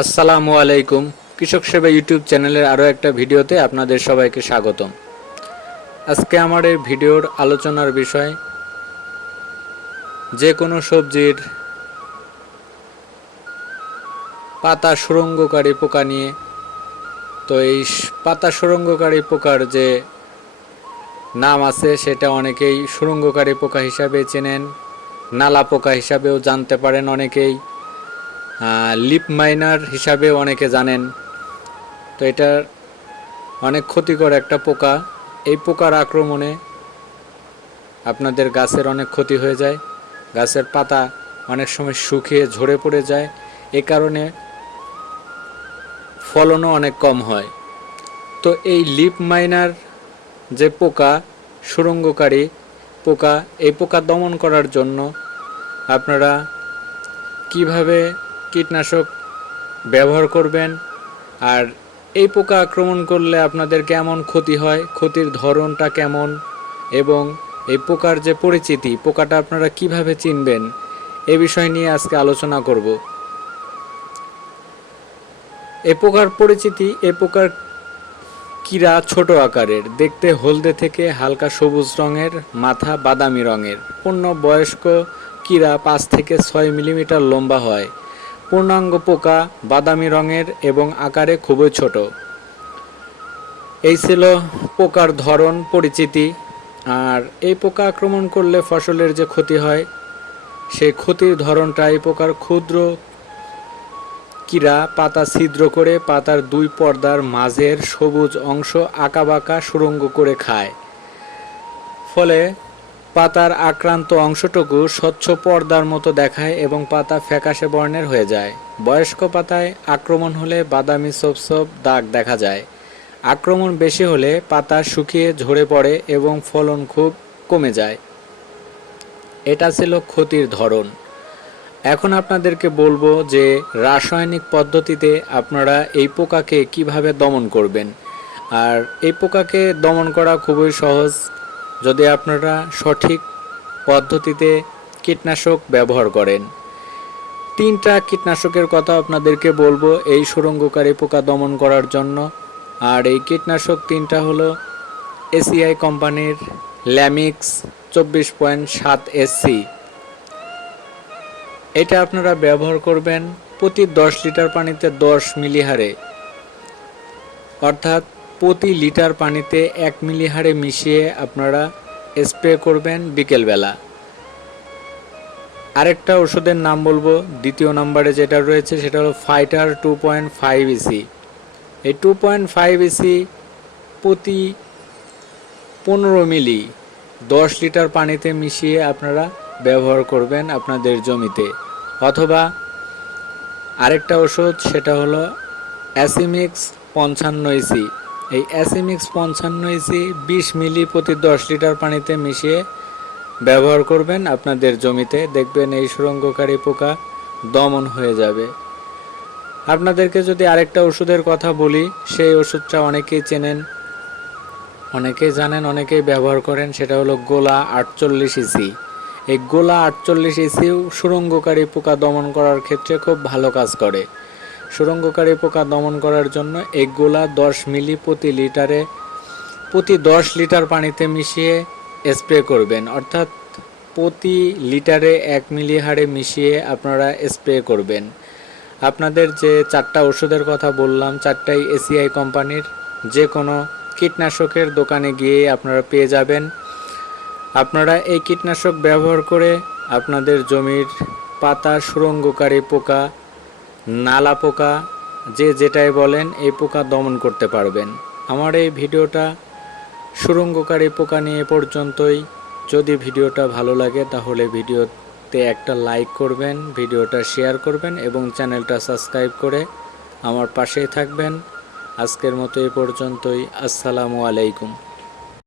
আসসালামু আলাইকুম। কৃষক সেবা ইউটিউব চ্যানেলের আরও একটা ভিডিওতে আপনাদের সবাইকে স্বাগতম। আজকে আমার এই ভিডিওর আলোচনার বিষয়, যে কোনো সবজির পাতা সুরঙ্গকারী পোকা নিয়ে। তো এই পাতা সুরঙ্গকারী পোকার যে নাম আছে, সেটা অনেকেই সুরঙ্গকারী পোকা হিসাবে চেনেন, নালা পোকা হিসাবেও জানতে পারেন অনেকেই। লিপ মাইনার হিসাবে অনেকে জানেন। তো এটা অনেক ক্ষতিকর একটা পোকা। এই পোকার আক্রমণে আপনাদের গাছের অনেক ক্ষতি হয়ে যায়। গাছের পাতা অনেক সময় শুকিয়ে ঝরে পড়ে যায়। এ কারণে ফলনও অনেক কম হয়। তো এই লিপ মাইনার যে পোকা সুরঙ্গকারী পোকা, এই পোকা দমন করার জন্য আপনারা কীভাবে কীটনাশক ব্যবহার করবেন। আর এই পোকা আক্রমণ করলে আপনাদের কেমন ক্ষতি হয়, ক্ষতির ধরনটা কেমন, এবং এই পোকার যে পরিচিতি, পোকাটা আপনারা কীভাবে চিনবেন, এ বিষয় নিয়ে আজকে আলোচনা করব। এ পোকার পরিচিতি, এ পোকার কিরা ছোট আকারের, দেখতে হলদে থেকে হালকা সবুজ রঙের, মাথা বাদামি রঙের। পূর্ণ বয়স্ক কিরা পাঁচ থেকে ছয় মিলিমিটার লম্বা হয়। পূর্ণাঙ্গ পোকা বাদামি রঙের এবং আকারে খুবই ছোট। এই ছিল পোকার ধরন, পরিচিতি। আর এই পোকা আক্রমণ করলে ফসলের যে ক্ষতি হয়, সেই ক্ষতির ধরনটা এই পোকার ক্ষুদ্র কিরা পাতা ছিদ্র করে পাতার দুই পর্দার মাঝের সবুজ অংশ আঁকাবাঁকা সুরঙ্গ করে খায়। ফলে পাতার আক্রান্ত অংশটুকু স্বচ্ছ পর্দার মতো দেখায় এবং পাতা ফ্যাকাশে বর্ণের হয়ে যায়। বয়স্ক পাতায় আক্রমণ হলে বাদামি সোপসোপ দাগ দেখা যায়। আক্রমণ বেশি হলে পাতা শুকিয়ে ঝরে পড়ে এবং ফলন খুব কমে যায়। এটা ছিল ক্ষতির ধরন। এখন আপনাদেরকে বলব যে রাসায়নিক পদ্ধতিতে আপনারা এই পোকাকে কীভাবে দমন করবেন। আর এই পোকাকে দমন করা খুবই সহজ যদি আপনারা সঠিক পদ্ধতিতে কীটনাশক ব্যবহার করেন। তিনটা কীটনাশকের কথা আপনাদেরকে বলব, এই সুরঙ্গকারী পোকা দমন করার জন্য। আর এই কীটনাশক তিনটা হলো এসিআই কোম্পানির ল্যামিক্স চব্বিশ পয়েন্ট সাত এসসি। এটা আপনারা ব্যবহার করবেন প্রতি দশ লিটার পানিতে দশ মিলি হারে। অর্থাৎ প্রতি লিটার পানিতে এক মিলি হারে মিশিয়ে আপনারা স্প্রে করবেন বিকেলবেলা। আরেকটা ওষুধের নাম বলব, দ্বিতীয় নম্বরে যেটা রয়েছে সেটা হলো fighter two point five EC এই টু পয়েন্ট ফাইভ ইসি প্রতি পনেরো মিলি দশ লিটার পানিতে মিশিয়ে আপনারা ব্যবহার করবেন আপনাদের জমিতে। অথবা আরেকটা ওষুধ সেটা হলো অ্যাসিমিক্স পঞ্চান্ন ইসি এই অ্যাসিমিক্স পঞ্চান্ন ইসি বিশ মিলি প্রতি দশ লিটার পানিতে মিশিয়ে ব্যবহার করবেন। আপনাদের জমিতে দেখবেন এই সুরঙ্গকারী পোকা দমন হয়ে যাবে। আপনাদেরকে যদি আরেকটা ওষুধের কথা বলি, সেই ওষুধটা অনেকেই চেনেন, অনেকেই জানেন, অনেকেই ব্যবহার করেন, সেটা হলো গোলা আটচল্লিশ ইসি এই গোলা আটচল্লিশ ইসিও সুরঙ্গকারী পোকা দমন করার ক্ষেত্রে খুব ভালো কাজ করে। সুরঙ্গকারী পোকা দমন করার জন্য এই গোলা দশ মিলি প্রতি লিটারে, প্রতি দশ লিটার পানিতে মিশিয়ে স্প্রে করবেন। অর্থাৎ প্রতি লিটারে এক মিলি হারে মিশিয়ে আপনারা স্প্রে করবেন। আপনাদের যে চারটা ওষুধের কথা বললাম, চারটাই এসিআই কোম্পানির, যে কোনো কীটনাশকের দোকানে গিয়ে আপনারা পেয়ে যাবেন। আপনারা এই কীটনাশক ব্যবহার করে আপনাদের জমির পাতা সুরঙ্গকারী পোকা নালা পোকা, যে যেটাই বলেন, এই পোকা দমন করতে পারবেন। আমার এই ভিডিওটা সুরঙ্গকারী পোকা নিয়ে পর্যন্তই। যদি ভিডিওটা ভালো লাগে, তাহলে ভিডিওতে একটা লাইক করবেন, ভিডিওটা শেয়ার করবেন এবং চ্যানেলটা সাবস্ক্রাইব করে আমার পাশেই থাকবেন। আজকের মতো এ পর্যন্তই। আসসালামু আলাইকুম।